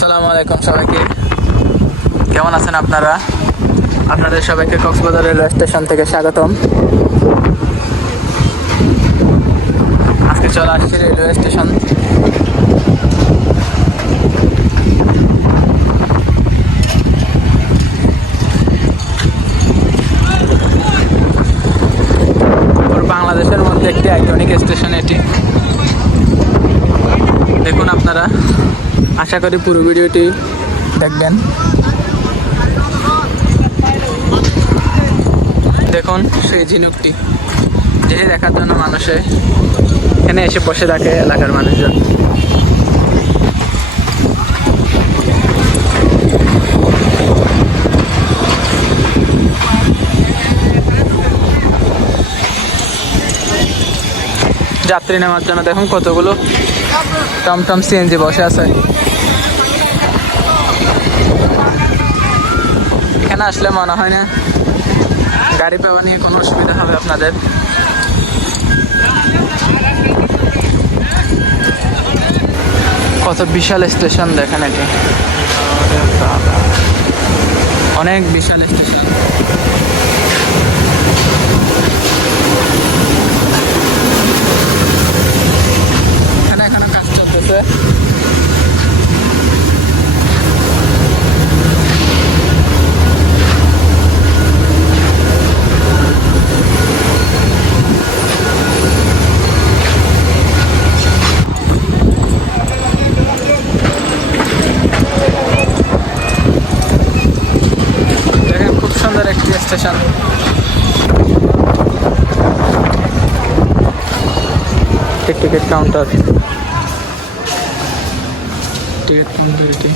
আসসালামু আলাইকুম সবাইকে, কেমন আছেন আপনারা? আপনাদের সবাইকে কক্সবাজার রেলওয়ে স্টেশন থেকে স্বাগতম। আজকে চলে আসছি রেলওয়ে স্টেশন। বাংলাদেশের মধ্যে একটি আইকনিক স্টেশন এটি। দেখুন আপনারা, আশা করি পুরো ভিডিওটি দেখবেন। দেখুন সেই ঝিনুকটি, যেটি দেখার জন্য মানুষে এখানে এসে বসে থাকে এলাকার মানুষজন। যাত্রী নেওয়ার জন্য দেখুন কতগুলো টমটম সিএনজি বসে আছে। এখানে আসলে মনে হয় না গাড়ি পাওয়া নিয়ে কোনো অসুবিধা হবে আপনাদের। কত বিশাল স্টেশন দেখেন, এটি অনেক বিশাল স্টেশন। এখানে এখনো কাজ চলতেছে। সুন্দর একটি station. Ticket counter, ticket counter এটি।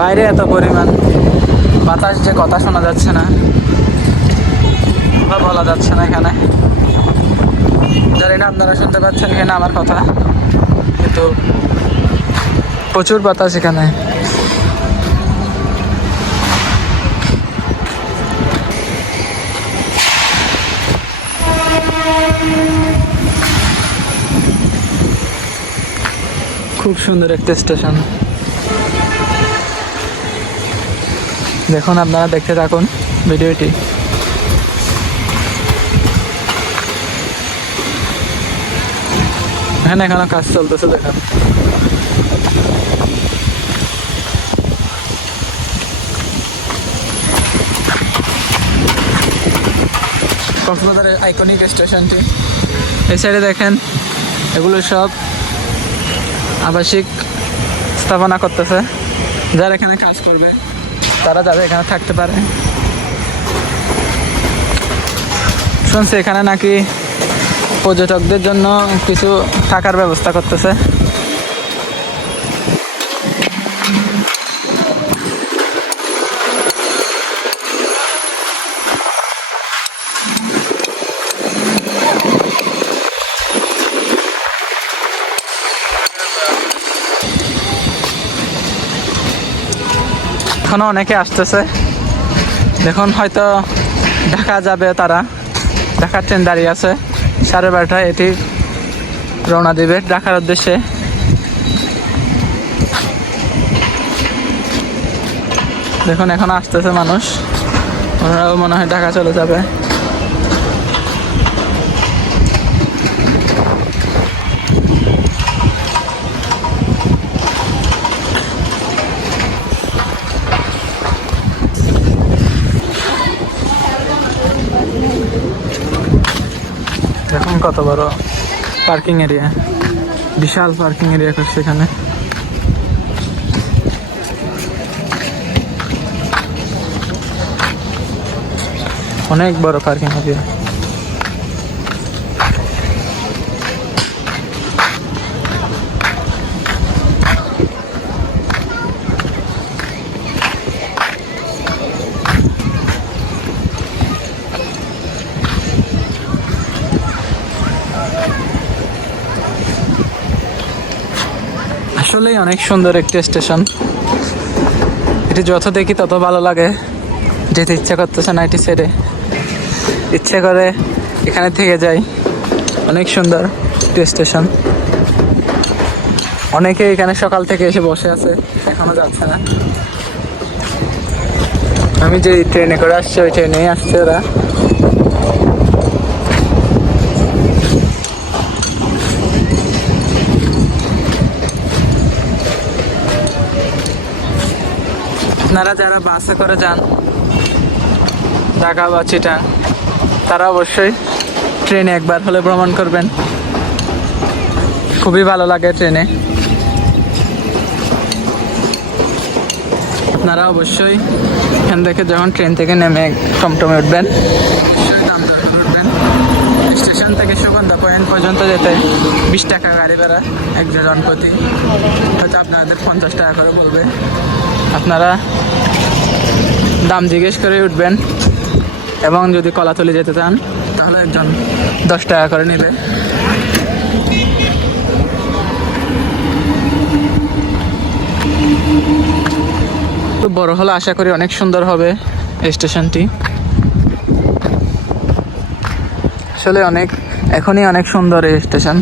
বাইরে এত পরিমাণ বাতাস যে কথা শোনা যাচ্ছে না বা বলা যাচ্ছে না। এখানে জানি না আপনারা শুনতে পাচ্ছেন কিনা আমার কথা, কিন্তু প্রচুর বাতাস এখানে। খুব সুন্দর একটা স্টেশন। দেখুন আপনারা, দেখতে থাকুন ভিডিওটি। এখানে এখনো কাজ চলতেছে দেখুন। কক্সবাজারের আইকনিক স্টেশনটি। এই সাইডে দেখেন, এগুলো সব আবাসিক স্থাপনা করতেছে। যারা এখানে কাজ করবে তারা যাবে, এখানে থাকতে পারে। শুনছি এখানে নাকি পর্যটকদের জন্য কিছু থাকার ব্যবস্থা করতেছে। এখনো অনেকে আসতেছে। দেখুন হয়তো ঢাকা যাবে তারা, ঢাকার ট্রেন দাঁড়িয়ে আছে। 12:30টায় এটি রওনা দেবে ঢাকার উদ্দেশ্যে। দেখুন এখন আসতেছে মানুষ, ওনারাও মনে হয় ঢাকা চলে যাবে। দেখুন কত বড় পার্কিং এরিয়া, বিশাল পার্কিং এরিয়া করছে এখানে। অনেক বড় পার্কিং এরিয়া। আসলেই অনেক সুন্দর একটি স্টেশন। এটি যত দেখি তত ভালো লাগে, যেতে ইচ্ছা করতেছে না এটি ছেড়ে, ইচ্ছে করে এখানে থেকে যাই। অনেক সুন্দর একটি স্টেশন। অনেকে এখানে সকাল থেকে এসে বসে আছে, এখনো যাচ্ছে না। আমি যে ট্রেনে করে আসছি ওই ট্রেনেই আসছে ওরা। আপনারা যারা বাসে করে যান ঢাকা বা চিটাং, তারা অবশ্যই ট্রেনে একবার হলে ভ্রমণ করবেন। খুবই ভালো লাগে ট্রেনে। আপনারা অবশ্যই এখান থেকে যখন ট্রেন থেকে নেমে টমটমে উঠবেন, অবশ্যই দাম দর করে উঠবেন। স্টেশন থেকে সুগন্ধা পয়েন্ট পর্যন্ত যেতে 20 টাকা গাড়ি ভাড়া একজন প্রতি, হয়তো আপনাদের 50 টাকা করে বলবে। আপনারা দাম জিজ্ঞেস করে উঠবেন, এবং যদি কলাতলি যেতে চান তাহলে একজন 10 টাকা করে নেবে। তো বড় হলে আশা করি অনেক সুন্দর হবে এই স্টেশনটি। আসলে এখনই অনেক সুন্দর এই স্টেশন।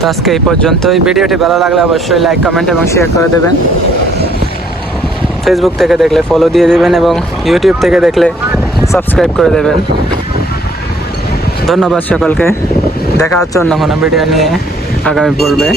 তো আজকে এই পর্যন্তই। ভিডিওটি ভালো লাগলে অবশ্যই লাইক, কমেন্ট এবং শেয়ার করে দেবেন। ফেসবুক থেকে দেখলে ফলো দিয়ে দেবেন এবং ইউটিউব থেকে দেখলে সাবস্ক্রাইব করে দেবেন। ধন্যবাদ সকলকে। দেখা হচ্ছে অন্য কোনো ভিডিও নিয়ে আগামী পর্বে।